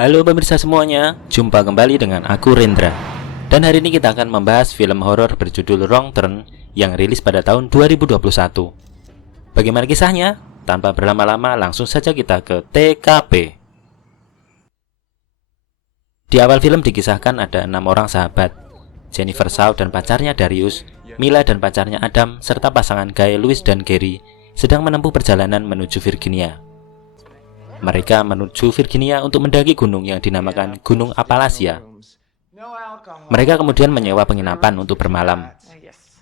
Halo pemirsa semuanya, jumpa kembali dengan aku Rendra. Dan hari ini kita akan membahas film horor berjudul Wrong Turn yang rilis pada tahun 2021. Bagaimana kisahnya? Tanpa berlama-lama langsung saja kita ke TKP. Di awal film dikisahkan ada 6 orang sahabat, Jennifer Shaw dan pacarnya Darius, Mila dan pacarnya Adam, serta pasangan Guy, Louis dan Gary sedang menempuh perjalanan menuju Virginia. Mereka menuju Virginia untuk mendaki gunung yang dinamakan Gunung Appalachia. Mereka kemudian menyewa penginapan untuk bermalam.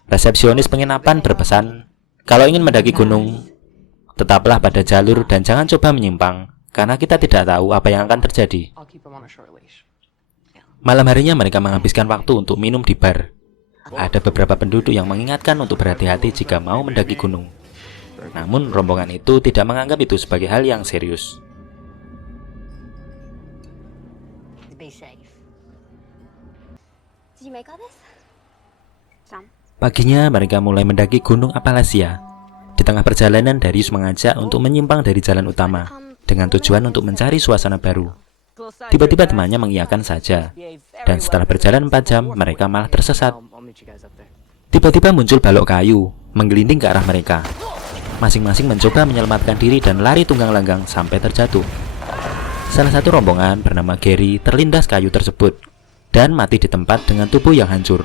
Resepsionis penginapan berpesan, kalau ingin mendaki gunung, tetaplah pada jalur dan jangan coba menyimpang, karena kita tidak tahu apa yang akan terjadi. Malam harinya mereka menghabiskan waktu untuk minum di bar. Ada beberapa penduduk yang mengingatkan untuk berhati-hati jika mau mendaki gunung. Namun rombongan itu tidak menganggap itu sebagai hal yang serius. Paginya mereka mulai mendaki Gunung Appalachia. Di tengah perjalanan Darius mengajak untuk menyimpang dari jalan utama dengan tujuan untuk mencari suasana baru. Tiba-tiba temannya mengiyakan saja, dan setelah berjalan 4 jam mereka malah tersesat. Tiba-tiba muncul balok kayu menggelinding ke arah mereka. Masing-masing mencoba menyelamatkan diri dan lari tunggang langgang sampai terjatuh. Salah satu rombongan bernama Gary terlindas kayu tersebut dan mati di tempat dengan tubuh yang hancur.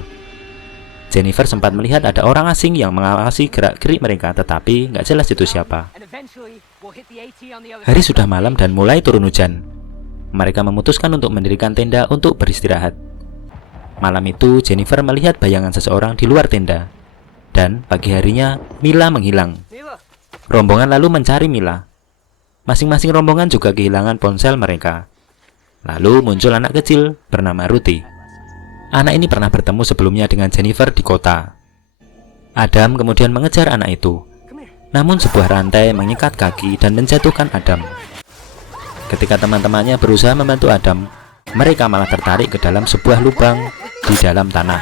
Jennifer sempat melihat ada orang asing yang mengawasi gerak-gerik mereka, tetapi nggak jelas itu siapa. Hari sudah malam dan mulai turun hujan. Mereka memutuskan untuk mendirikan tenda untuk beristirahat. Malam itu Jennifer melihat bayangan seseorang di luar tenda. Dan pagi harinya Mila menghilang. Rombongan lalu mencari Mila. Masing-masing rombongan juga kehilangan ponsel mereka. Lalu muncul anak kecil bernama Ruthie. Anak ini pernah bertemu sebelumnya dengan Jennifer di kota. Adam kemudian mengejar anak itu. Namun sebuah rantai mengikat kaki dan menjatuhkan Adam. Ketika teman-temannya berusaha membantu Adam, mereka malah tertarik ke dalam sebuah lubang di dalam tanah.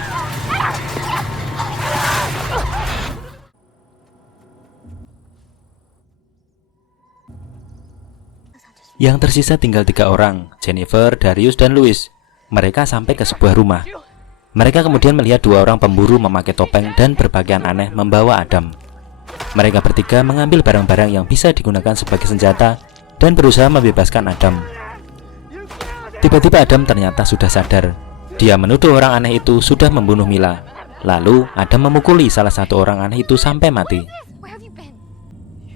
Yang tersisa tinggal 3 orang, Jennifer, Darius, dan Louis. Mereka sampai ke sebuah rumah. Mereka kemudian melihat 2 orang pemburu memakai topeng dan berpakaian aneh membawa Adam. Mereka bertiga mengambil barang-barang yang bisa digunakan sebagai senjata dan berusaha membebaskan Adam. Tiba-tiba Adam ternyata sudah sadar. Dia menuduh orang aneh itu sudah membunuh Mila. Lalu Adam memukuli salah satu orang aneh itu sampai mati.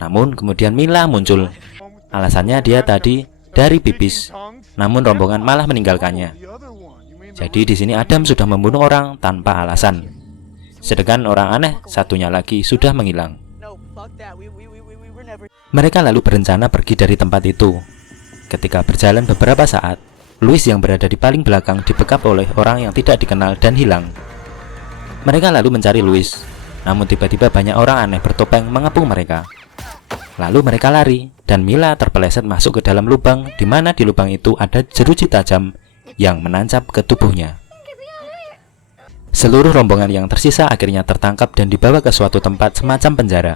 Namun kemudian Mila muncul. Alasannya dia tadi dari pipis, namun rombongan malah meninggalkannya. Jadi di sini Adam sudah membunuh orang tanpa alasan. Sedangkan orang aneh satunya lagi sudah menghilang. Mereka lalu berencana pergi dari tempat itu. Ketika berjalan beberapa saat, Louis yang berada di paling belakang dibekap oleh orang yang tidak dikenal dan hilang. Mereka lalu mencari Louis, namun tiba-tiba banyak orang aneh bertopeng mengepung mereka. Lalu mereka lari, dan Mila terpeleset masuk ke dalam lubang, di mana di lubang itu ada jeruji tajam yang menancap ke tubuhnya. Seluruh rombongan yang tersisa akhirnya tertangkap dan dibawa ke suatu tempat semacam penjara.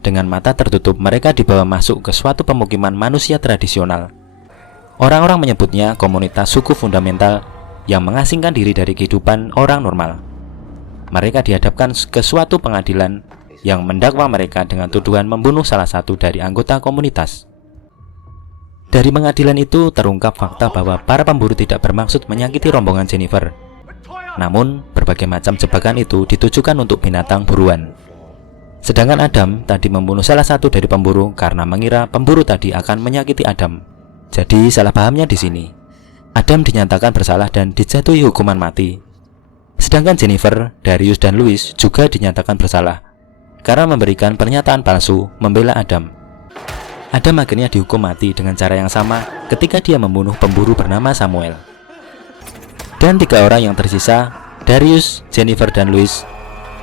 Dengan mata tertutup, mereka dibawa masuk ke suatu pemukiman manusia tradisional. Orang-orang menyebutnya komunitas suku fundamental yang mengasingkan diri dari kehidupan orang normal. Mereka dihadapkan ke suatu pengadilan yang mendakwa mereka dengan tuduhan membunuh salah satu dari anggota komunitas. Dari pengadilan itu terungkap fakta bahwa para pemburu tidak bermaksud menyakiti rombongan Jennifer. Namun, berbagai macam jebakan itu ditujukan untuk binatang buruan. Sedangkan Adam tadi membunuh salah satu dari pemburu karena mengira pemburu tadi akan menyakiti Adam. Jadi salah pahamnya di sini. Adam dinyatakan bersalah dan dijatuhi hukuman mati. Sedangkan Jennifer, Darius, dan Louis juga dinyatakan bersalah karena memberikan pernyataan palsu membela Adam. Adam akhirnya dihukum mati dengan cara yang sama ketika dia membunuh pemburu bernama Samuel. Dan 3 orang yang tersisa, Darius, Jennifer, dan Louis.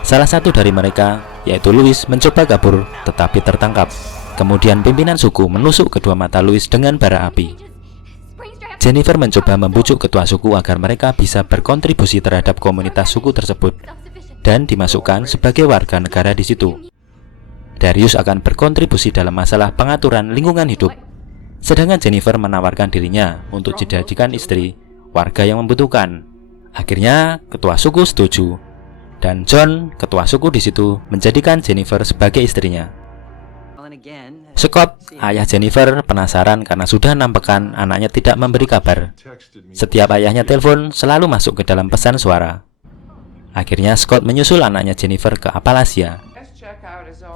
Salah satu dari mereka, yaitu Louis, mencoba kabur tetapi tertangkap. Kemudian pimpinan suku menusuk kedua mata Louis dengan bara api. Jennifer mencoba membujuk ketua suku agar mereka bisa berkontribusi terhadap komunitas suku tersebut dan dimasukkan sebagai warga negara di situ. Darius akan berkontribusi dalam masalah pengaturan lingkungan hidup, sedangkan Jennifer menawarkan dirinya untuk dijadikan istri warga yang membutuhkan. Akhirnya ketua suku setuju, dan John, ketua suku di situ, menjadikan Jennifer sebagai istrinya. Scott, ayah Jennifer, penasaran karena sudah 6 pekan anaknya tidak memberi kabar. Setiap ayahnya telepon, selalu masuk ke dalam pesan suara. Akhirnya Scott menyusul anaknya Jennifer ke Appalachia.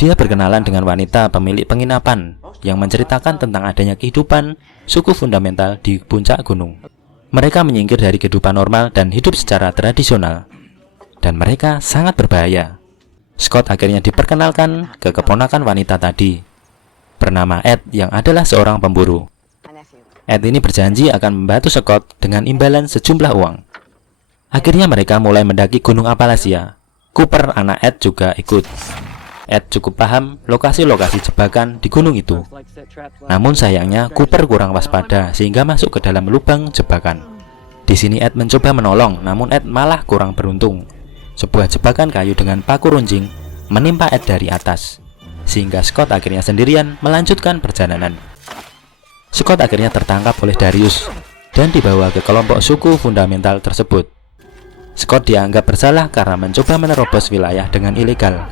Dia berkenalan dengan wanita pemilik penginapan yang menceritakan tentang adanya kehidupan suku fundamental di puncak gunung. Mereka menyingkir dari kehidupan normal dan hidup secara tradisional, dan mereka sangat berbahaya. Scott akhirnya diperkenalkan ke keponakan wanita tadi, bernama Ed, yang adalah seorang pemburu. Ed ini berjanji akan membantu Scott dengan imbalan sejumlah uang. Akhirnya mereka mulai mendaki gunung Appalachia. Cooper, anak Ed, juga ikut. Ed cukup paham lokasi-lokasi jebakan di gunung itu. Namun sayangnya Cooper kurang waspada sehingga masuk ke dalam lubang jebakan. Di sini Ed mencoba menolong, namun Ed malah kurang beruntung. Sebuah jebakan kayu dengan paku runcing menimpa Ed dari atas, sehingga Scott akhirnya sendirian melanjutkan perjalanan. Scott akhirnya tertangkap oleh Darius dan dibawa ke kelompok suku fundamental tersebut. Scott dianggap bersalah karena mencoba menerobos wilayah dengan ilegal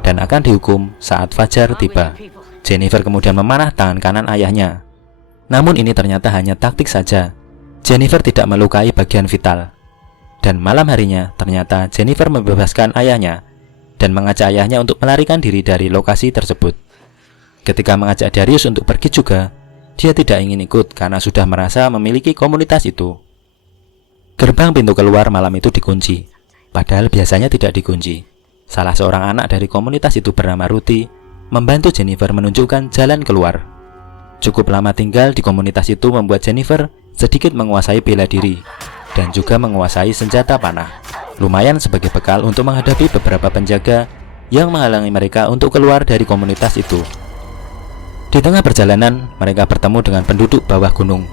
dan akan dihukum saat fajar tiba. Jennifer kemudian memanah tangan kanan ayahnya. Namun ini ternyata hanya taktik saja. Jennifer tidak melukai bagian vital. Dan malam harinya ternyata Jennifer membebaskan ayahnya dan mengajak ayahnya untuk melarikan diri dari lokasi tersebut. Ketika mengajak Darius untuk pergi juga, dia tidak ingin ikut karena sudah merasa memiliki komunitas itu. Gerbang pintu keluar malam itu dikunci, padahal biasanya tidak dikunci. Salah seorang anak dari komunitas itu bernama Ruthie membantu Jennifer menunjukkan jalan keluar. Cukup lama tinggal di komunitas itu membuat Jennifer sedikit menguasai bela diri dan juga menguasai senjata panah, lumayan sebagai bekal untuk menghadapi beberapa penjaga yang menghalangi mereka untuk keluar dari komunitas itu. Di tengah perjalanan, mereka bertemu dengan penduduk bawah gunung.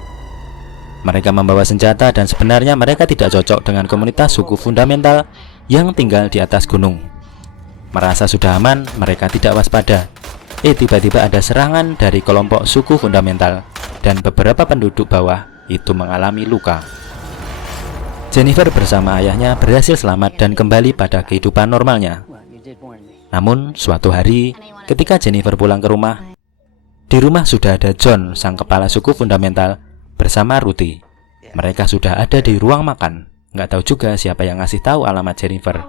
Mereka membawa senjata dan sebenarnya mereka tidak cocok dengan komunitas suku fundamental yang tinggal di atas gunung. Merasa sudah aman, mereka tidak waspada. Tiba-tiba ada serangan dari kelompok suku fundamental dan beberapa penduduk bawah itu mengalami luka. Jennifer bersama ayahnya berhasil selamat dan kembali pada kehidupan normalnya. Namun suatu hari ketika Jennifer pulang ke rumah, di rumah sudah ada John, sang kepala suku fundamental, bersama Ruthie. Mereka sudah ada di ruang makan. Nggak tahu juga siapa yang ngasih tahu alamat Jennifer.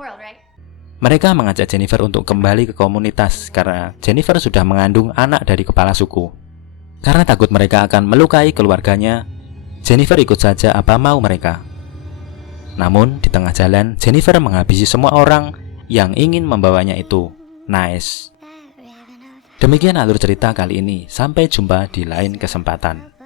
Mereka mengajak Jennifer untuk kembali ke komunitas karena Jennifer sudah mengandung anak dari kepala suku. Karena takut mereka akan melukai keluarganya, Jennifer ikut saja apa mau mereka. Namun di tengah jalan, Jennifer menghabisi semua orang yang ingin membawanya itu. Nice. Demikian alur cerita kali ini. Sampai jumpa di lain kesempatan.